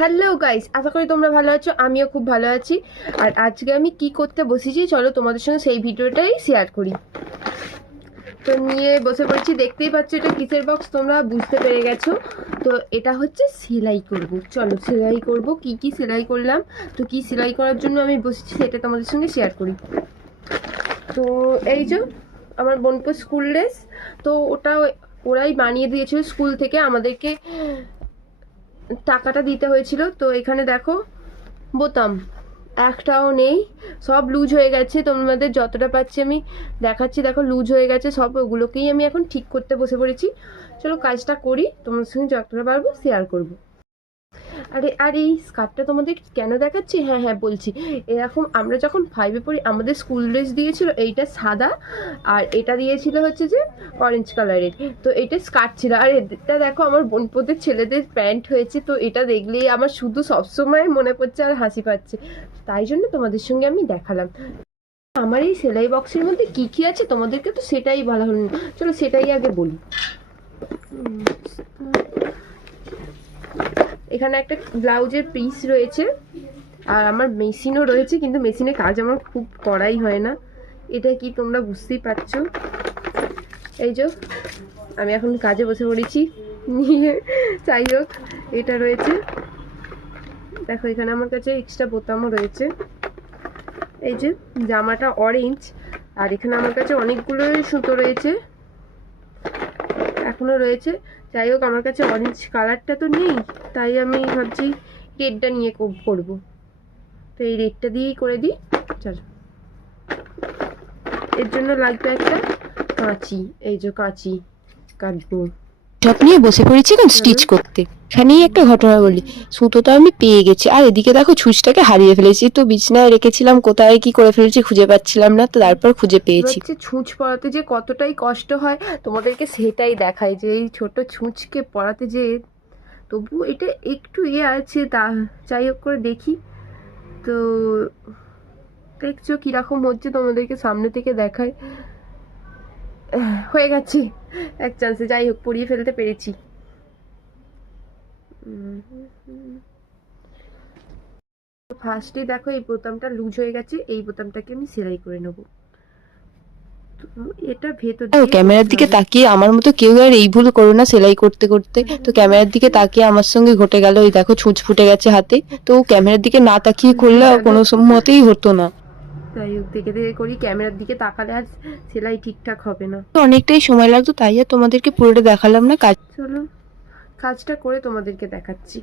Hello guys, আশা করি তোমরা ভালো আছো। আমিও খুব ভালো আছি। আর আজকে আমি কি করতে বসেছি চলো তোমাদের সঙ্গে সেই ভিডিওটাই শেয়ার করি। তো নিয়ে বসে পড়েছি, দেখতেই পাচ্ছ এটা কিসের বক্স, তোমরা বুঝতে পেরে গেছো। তো এটা হচ্ছে সেলাই করব। চলো সেলাই করব, কি কি সেলাই করলাম, তো কি সেলাই করার জন্য আমি বসেছি সেটা তোমাদের সঙ্গে শেয়ার করি। তো এই যে আমার বোনপুর স্কুল ড্রেস, তো ওটা ওরাই বানিয়ে দিয়েছিল স্কুল থেকে, আমাদেরকে টাকাটা দিতে হয়েছিল। তো এখানে দেখো বোতাম একটাও নেই, সব লুজ হয়ে গেছে। তোমাদের যতটা পাচ্ছি আমি দেখাচ্ছি, দেখো লুজ হয়ে গেছে সব। ওগুলোকেই আমি এখন ঠিক করতে বসে পড়েছি। চলো কাজটা করি, তোমার সঙ্গে যতটা পারবো শেয়ার করবো। আর এই স্কার্টটা তোমাদের কেন দেখাচ্ছি, হ্যাঁ হ্যাঁ বলছি। এরকম আমরা যখন 5-এ পড়ি আমাদের স্কুল ড্রেস দিয়েছিল এইটা সাদা, আর এটা দিয়েছিল হচ্ছে যে অরেঞ্জ কালারের। তো এটা স্কার্ট ছিল, আর এটা দেখো আমার বোনপোদের ছেলেদের প্যান্ট হয়েছে। তো এটা দেখলেই আমার শুধু সবসময় মনে পড়ছে আর হাসি পাচ্ছে, তাই জন্য তোমাদের সঙ্গে আমি দেখালাম। আমার এই সেলাই বক্সের মধ্যে কি কি আছে তোমাদেরকে তো সেটাই বলা হলো না, চলো সেটাই আগে বলি। এখানে একটা ব্লাউজের পিস রয়েছে, আর আমার মেশিনও রয়েছে, কিন্তু মেশিনে কাজ আমার খুব করাই হয় না। এটা কি তোমরা বুঝতেই পারছো। এই যে আমি এখন কাজে বসে পড়েছি নিয়ে, যাই হোক এটা রয়েছে। দেখো এখানে আমার কাছে এক্সট্রা বোতামও রয়েছে। এই যে জামাটা অরেঞ্জ, আর এখানে আমার কাছে অনেকগুলো সুতো রয়েছে, এখনো রয়েছে। যাই হোক আমার কাছে অরেঞ্জ কালারটা তো নেই, তাই আমি ভাবছি রেডটা নিয়ে করবো। তো এই রেডটা দিয়েই করে দিই। চলো, এর জন্য লাগবে একটা কাঁচি। এই যে কাঁচি কাটবো। সব নিয়ে বসে পড়েছি এখন স্টিচ করতে। এখানেই একটা ঘটনা বলি, সুতোটা আমি পেয়ে গেছি, আর এদিকে দেখো ছুঁচটাকে হারিয়ে ফেলেছি। তো বিছনায় রেখেছিলাম, কোথায় কি করে ফেলেছি খুঁজে পাচ্ছিলাম না, তো তারপর খুঁজে পেয়েছি। হচ্ছে ছুঁচ পড়াতে যে কতটাই কষ্ট হয় তোমাদেরকে সেটাই দেখায়, যে এই ছোট ছুঁচকে পড়াতে যে তবু এটা একটু আছে, তা যাই হোক করে দেখি। তো দেখছো কিরকম হচ্ছে, তোমাদেরকে সামনে থেকে দেখায়। হয়ে গেছে এক চান্সে, যাই হোক পরিয়ে ফেলতে পেরেছি। ফার্স্টে দেখো এই বোতামটা লুজ হয়ে গেছে, এই বোতামটাকে আমি সেলাই করে নেবো। এটা ভেতর দিয়ে ক্যামেরার দিকে করতে হবে। তাকিয়ে আমার মতো কেউ আর এই ভুল করো না সেলাই করতে করতে। তো ক্যামেরার দিকে তাকিয়ে আমার সঙ্গে ঘটে গেল, ওই দেখো ছুঁচ ফুটে গেছে হাতে। তো ক্যামেরার দিকে না তাকিয়ে করলে কোনো মতেই হতো না। যাই হোক দেখে দেখে করি, ক্যামেরার দিকে তাকালে আর সেলাই ঠিকঠাক হবে না। তো অনেকটাই সময় লাগতো, তাই আর তোমাদেরকে পুরোটা দেখালাম না কাজ। চলো কাজটা করে তোমাদেরকে দেখাচ্ছি।